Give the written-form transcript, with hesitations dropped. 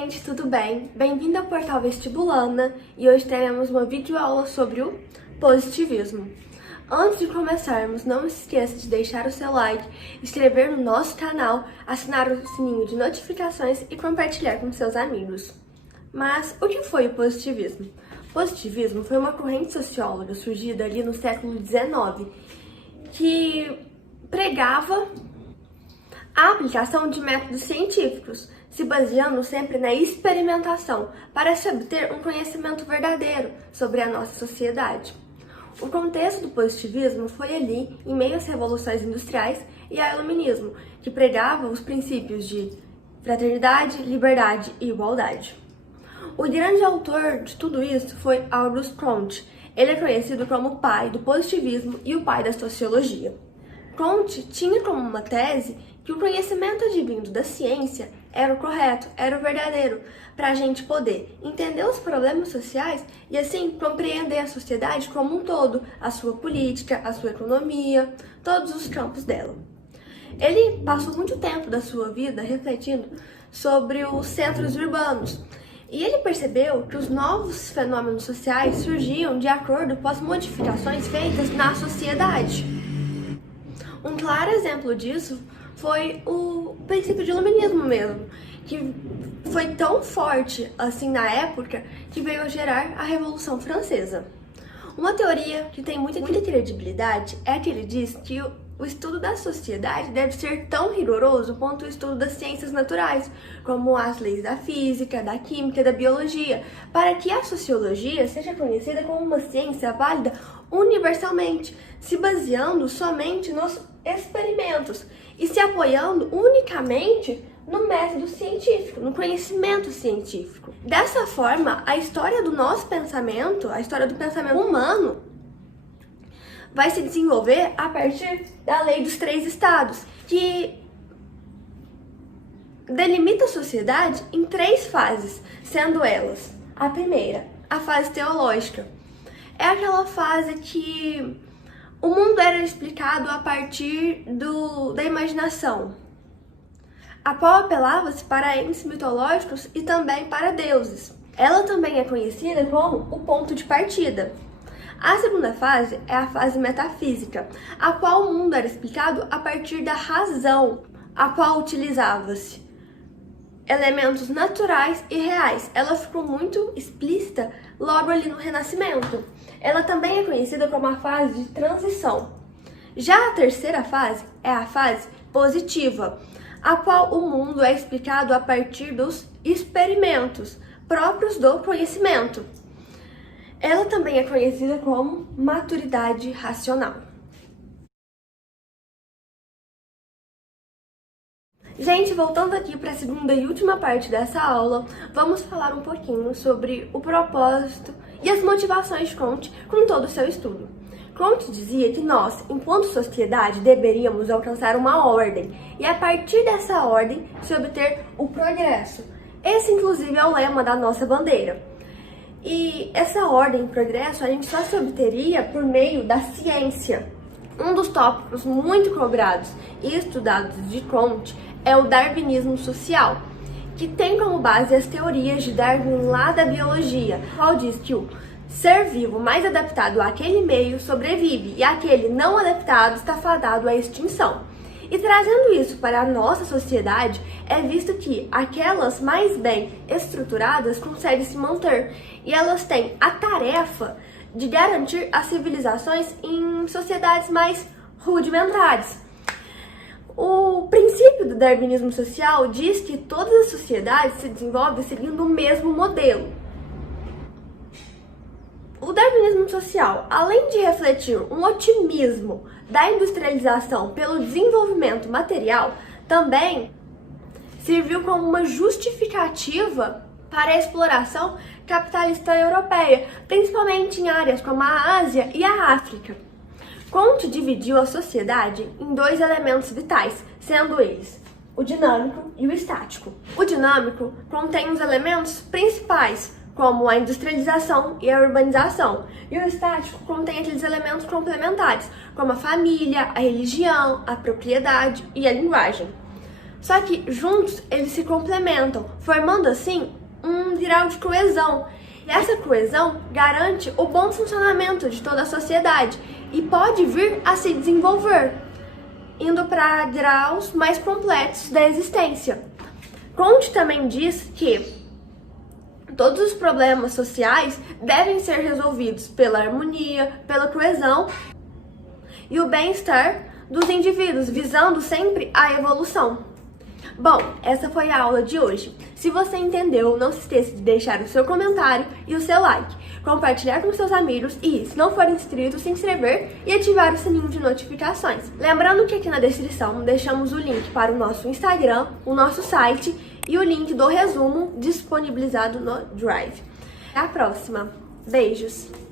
gente, tudo bem? Bem-vindo ao Portal Vestibulana e hoje teremos uma videoaula sobre o positivismo. Antes de começarmos, não se esqueça de deixar o seu like, inscrever no nosso canal, assinar o sininho de notificações e compartilhar com seus amigos. Mas o que foi o positivismo? O positivismo foi uma corrente socióloga surgida ali no século XIX que pregava a aplicação de métodos científicos, se baseando sempre na experimentação, para se obter um conhecimento verdadeiro sobre a nossa sociedade. O contexto do positivismo foi ali, em meio às revoluções industriais e ao iluminismo, que pregava os princípios de fraternidade, liberdade e igualdade. O grande autor de tudo isso foi Auguste Comte. Ele é conhecido como o pai do positivismo e o pai da sociologia. Comte tinha como uma tese que o conhecimento advindo da ciência era o correto, era o verdadeiro, para a gente poder entender os problemas sociais e assim compreender a sociedade como um todo, a sua política, a sua economia, todos os campos dela. Ele passou muito tempo da sua vida refletindo sobre os centros urbanos e ele percebeu que os novos fenômenos sociais surgiam de acordo com as modificações feitas na sociedade. Um claro exemplo disso foi o princípio de iluminismo mesmo, que foi tão forte assim na época que veio a gerar a Revolução Francesa. Uma teoria que tem muita credibilidade é que ele diz que o estudo da sociedade deve ser tão rigoroso quanto o estudo das ciências naturais, como as leis da física, da química e da biologia, para que a sociologia seja conhecida como uma ciência válida universalmente, se baseando somente nos experimentos e se apoiando unicamente no método científico, no conhecimento científico. Dessa forma, a história do nosso pensamento, a história do pensamento humano, vai se desenvolver a partir da lei dos 3 estados, que delimita a sociedade em 3 fases, sendo elas: a primeira, a fase teológica. É aquela fase que o mundo era explicado a partir da imaginação, a qual apelava-se para entes mitológicos e também para deuses. Ela também é conhecida como o ponto de partida. A segunda fase é a fase metafísica, a qual o mundo era explicado a partir da razão, a qual utilizava-se elementos naturais e reais. Ela ficou muito explícita logo ali no Renascimento. Ela também é conhecida como a fase de transição. Já a terceira fase é a fase positiva, a qual o mundo é explicado a partir dos experimentos próprios do conhecimento. Ela também é conhecida como maturidade racional. Gente, voltando aqui para a segunda e última parte dessa aula, vamos falar um pouquinho sobre o propósito e as motivações de Comte com todo o seu estudo. Comte dizia que nós, enquanto sociedade, deveríamos alcançar uma ordem e a partir dessa ordem se obter o progresso. Esse, inclusive, é o lema da nossa bandeira. E essa ordem e progresso a gente só se obteria por meio da ciência. Um dos tópicos muito cobrados e estudados de Comte é o darwinismo social, que tem como base as teorias de Darwin lá da biologia, qual diz que o ser vivo mais adaptado àquele meio sobrevive e aquele não adaptado está fadado à extinção. E trazendo isso para a nossa sociedade, é visto que aquelas mais bem estruturadas conseguem se manter e elas têm a tarefa de garantir as civilizações em sociedades mais rudimentares. O princípio do darwinismo social diz que todas as sociedades se desenvolvem seguindo o mesmo modelo. O darwinismo social, além de refletir um otimismo da industrialização pelo desenvolvimento material, também serviu como uma justificativa para a exploração capitalista europeia, principalmente em áreas como a Ásia e a África. Comte dividiu a sociedade em 2 elementos vitais, sendo eles o dinâmico e o estático. O dinâmico contém os elementos principais, como a industrialização e a urbanização, e o estático contém aqueles elementos complementares, como a família, a religião, a propriedade e a linguagem. Só que juntos eles se complementam, formando assim um grau de coesão. E essa coesão garante o bom funcionamento de toda a sociedade e pode vir a se desenvolver, indo para graus mais completos da existência. Comte também diz que todos os problemas sociais devem ser resolvidos pela harmonia, pela coesão e o bem-estar dos indivíduos, visando sempre a evolução. Bom, essa foi a aula de hoje. Se você entendeu, não se esqueça de deixar o seu comentário e o seu like, compartilhar com seus amigos e, se não for inscrito, se inscrever e ativar o sininho de notificações. Lembrando que aqui na descrição deixamos o link para o nosso Instagram, o nosso site e o link do resumo disponibilizado no Drive. Até a próxima. Beijos!